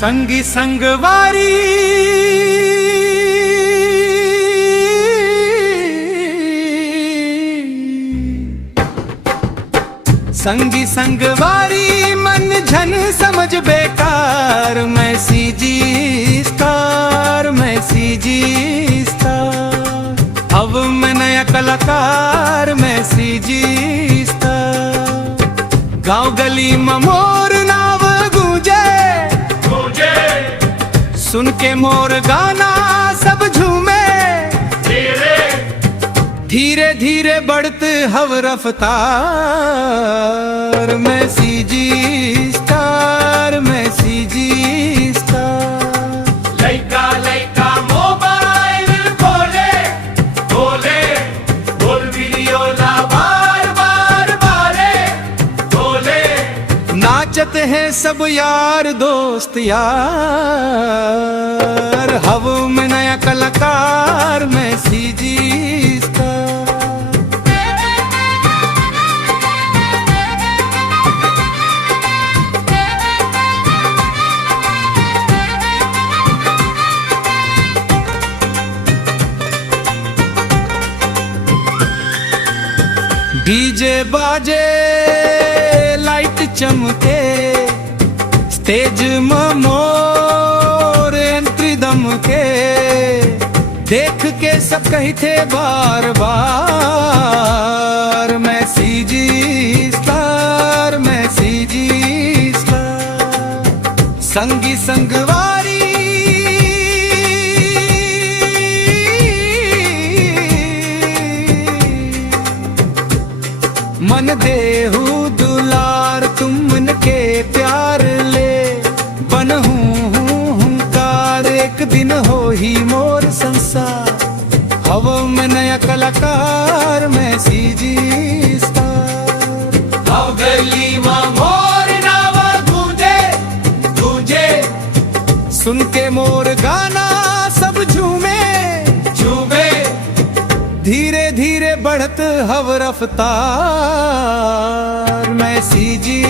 संगी संगवारी संगी संगवारी मन झन समझ बेकार। मैं सीजी स्टार, मैं सीजी स्टार। अब मैं नया कलाकार, मैं सीजी स्टार। गाँव गली में मोर नाव गूंजे, सुन के मोर गाना सब झूमे। धीरे धीरे बढ़ते हव रफ्तार। मैं सीजी स्टार, मैं सीजी स्टार। लइका लइका मोबाइल खोले, बोले बोल वीडियो ला बार बार बारे बोले। नाचत हैं सब यार दोस्त यार। हव में नया कलाकार, मैं सीजी स्टार। डीजे बाजे लाइट चमके, स्टेज में मोर एंट्री दमके। देख के सब कही थे बार बार, मैं सीजी स्टार, मैं सीजी स्टार। संगी संगवारी मन देहू दुलार, तुम मन के प्यार ले। बनहू हुंकार, एक दिन हो ही मोर संसार। हव में नया कलाकार, मैं सीजी स्टार। हव गली में मोर नावा गूंजे गूंजे, सुन के मोर गाना सब झूमे झूमे। धीरे धीरे बढ़त हव रफ्तार। मैं सीजी